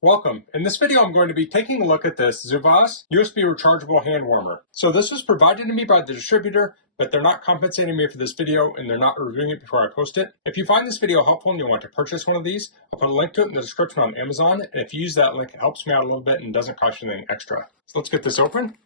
Welcome. In this video, I'm going to be taking a look at this Zuvas USB rechargeable hand warmer. So this was provided to me by the distributor, but they're not compensating me for this video and they're not reviewing it before I post it. If you find this video helpful and you want to purchase one of these, I'll put a link to it in the description on Amazon. And if you use that link, it helps me out a little bit and doesn't cost you anything extra. So let's get this open.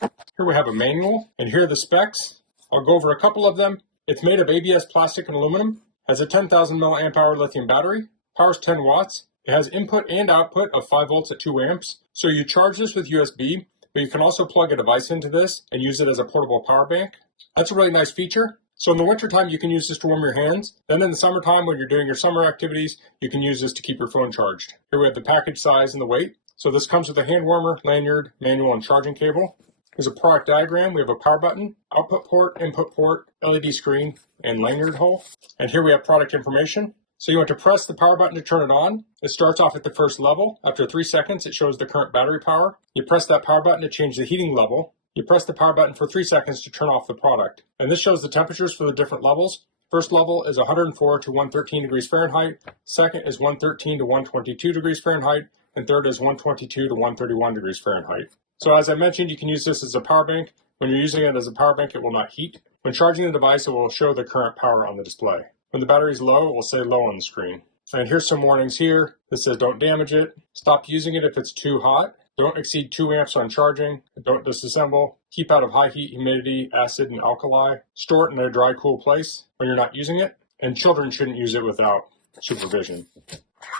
Here we have a manual and here are the specs. I'll go over a couple of them. It's made of ABS plastic and aluminum, has a 10,000 milliamp hour lithium battery, powers 10 watts. It has input and output of 5 volts at 2 amps. So you charge this with USB, but you can also plug a device into this and use it as a portable power bank. That's a really nice feature. So in the wintertime, you can use this to warm your hands. Then in the summertime, when you're doing your summer activities, you can use this to keep your phone charged. Here we have the package size and the weight. So this comes with a hand warmer, lanyard, manual, and charging cable. Here's a product diagram. We have a power button, output port, input port, LED screen, and lanyard hole. And here we have product information. So you want to press the power button to turn it on. It starts off at the first level. After 3 seconds, it shows the current battery power. You press that power button to change the heating level. You press the power button for 3 seconds to turn off the product. And this shows the temperatures for the different levels. First level is 104 to 113 degrees Fahrenheit. Second is 113 to 122 degrees Fahrenheit. And third is 122 to 131 degrees Fahrenheit. So as I mentioned, you can use this as a power bank. When you're using it as a power bank, it will not heat. When charging the device, it will show the current power on the display. When the battery is low, it will say low on the screen. And here's some warnings here. This says don't damage it. Stop using it if it's too hot. Don't exceed 2 amps on charging. Don't disassemble. Keep out of high heat, humidity, acid, and alkali. Store it in a dry, cool place when you're not using it. And children shouldn't use it without supervision. So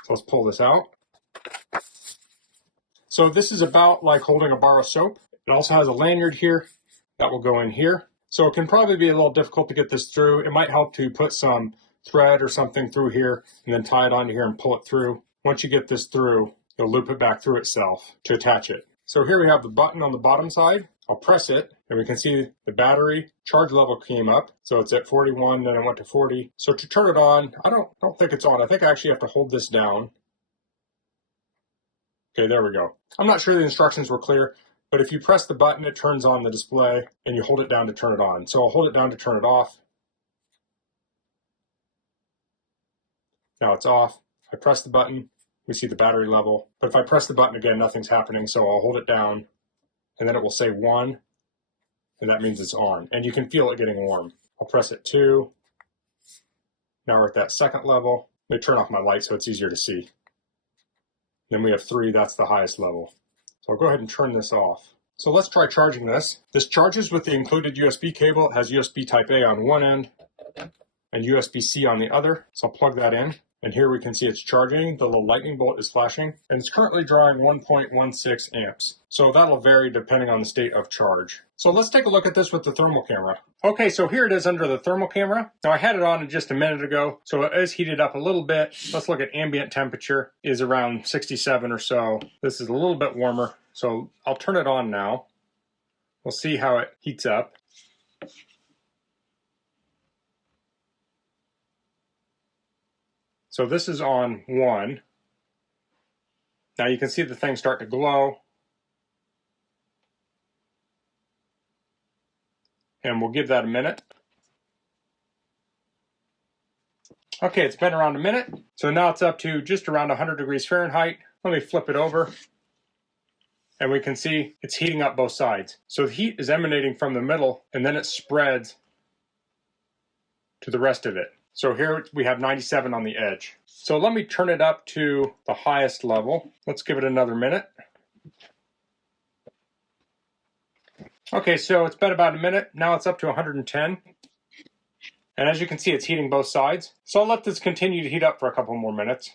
let's pull this out. So this is about like holding a bar of soap. It also has a lanyard here that will go in here. So it can probably be a little difficult to get this through. It might help to put some thread or something through here and then tie it onto here and pull it through. Once you get this through, you'll loop it back through itself to attach it. So here we have the button on the bottom side. I'll press it and we can see the battery charge level came up. So it's at 41, then it went to 40. So to turn it on, I don't think it's on. I think I actually have to hold this down. Okay, there we go. I'm not sure the instructions were clear, but if you press the button, it turns on the display and you hold it down to turn it on. So I'll hold it down to turn it off. Now it's off. I press the button, we see the battery level. But if I press the button again, nothing's happening. So I'll hold it down and then it will say 1, and that means it's on. And you can feel it getting warm. I'll press it 2. Now we're at that second level. Let me turn off my light so it's easier to see. Then we have 3, that's the highest level. So I'll go ahead and turn this off. So let's try charging this. This charges with the included USB cable. It has USB Type A on one end and USB-C on the other. So I'll plug that in. And here we can see it's charging. The little lightning bolt is flashing. And it's currently drawing 1.16 amps. So that'll vary depending on the state of charge. So let's take a look at this with the thermal camera. Okay, so here it is under the thermal camera. Now I had it on just a minute ago, so it is heated up a little bit. Let's look at ambient temperature is around 67 or so. This is a little bit warmer. So I'll turn it on now. We'll see how it heats up. So this is on 1. Now you can see the thing start to glow. And we'll give that a minute. Okay, it's been around a minute. So now it's up to just around 100 degrees Fahrenheit. Let me flip it over. And we can see it's heating up both sides. So the heat is emanating from the middle and then it spreads to the rest of it. So here we have 97 on the edge. So let me turn it up to the highest level. Let's give it another minute. Okay, so it's been about a minute. Now it's up to 110. And as you can see, it's heating both sides. So I'll let this continue to heat up for a couple more minutes.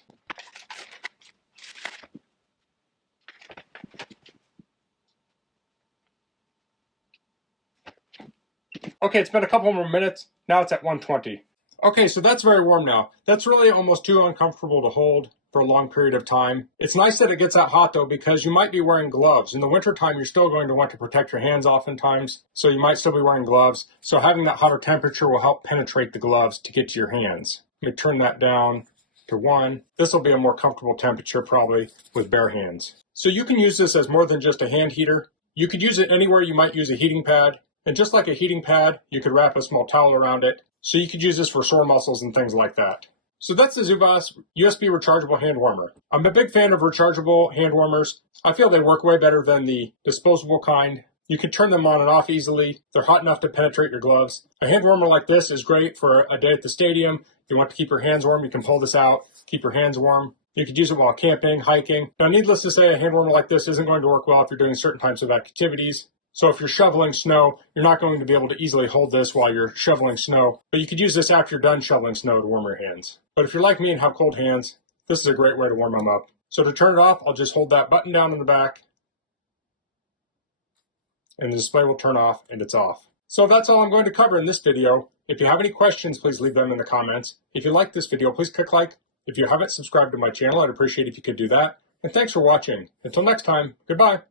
Okay, it's been a couple more minutes. Now it's at 120. Okay, so that's very warm now. That's really almost too uncomfortable to hold for a long period of time. It's nice that it gets that hot though, because you might be wearing gloves. In the wintertime, you're still going to want to protect your hands oftentimes, so you might still be wearing gloves. So having that hotter temperature will help penetrate the gloves to get to your hands. Let me turn that down to 1. This will be a more comfortable temperature probably with bare hands. So you can use this as more than just a hand heater. You could use it anywhere you might use a heating pad. And just like a heating pad, you could wrap a small towel around it. So you could use this for sore muscles and things like that. So that's the Zuvas USB rechargeable hand warmer. I'm a big fan of rechargeable hand warmers. I feel they work way better than the disposable kind. You can turn them on and off easily. They're hot enough to penetrate your gloves. A hand warmer like this is great for a day at the stadium. If you want to keep your hands warm, you can pull this out, keep your hands warm. You could use it while camping, hiking. Now, needless to say, a hand warmer like this isn't going to work well if you're doing certain types of activities. So if you're shoveling snow, you're not going to be able to easily hold this while you're shoveling snow, but you could use this after you're done shoveling snow to warm your hands. But if you're like me and have cold hands, this is a great way to warm them up. So to turn it off, I'll just hold that button down in the back, and the display will turn off and it's off. So that's all I'm going to cover in this video. If you have any questions, please leave them in the comments. If you like this video, please click like. If you haven't subscribed to my channel, I'd appreciate if you could do that. And thanks for watching. Until next time, goodbye.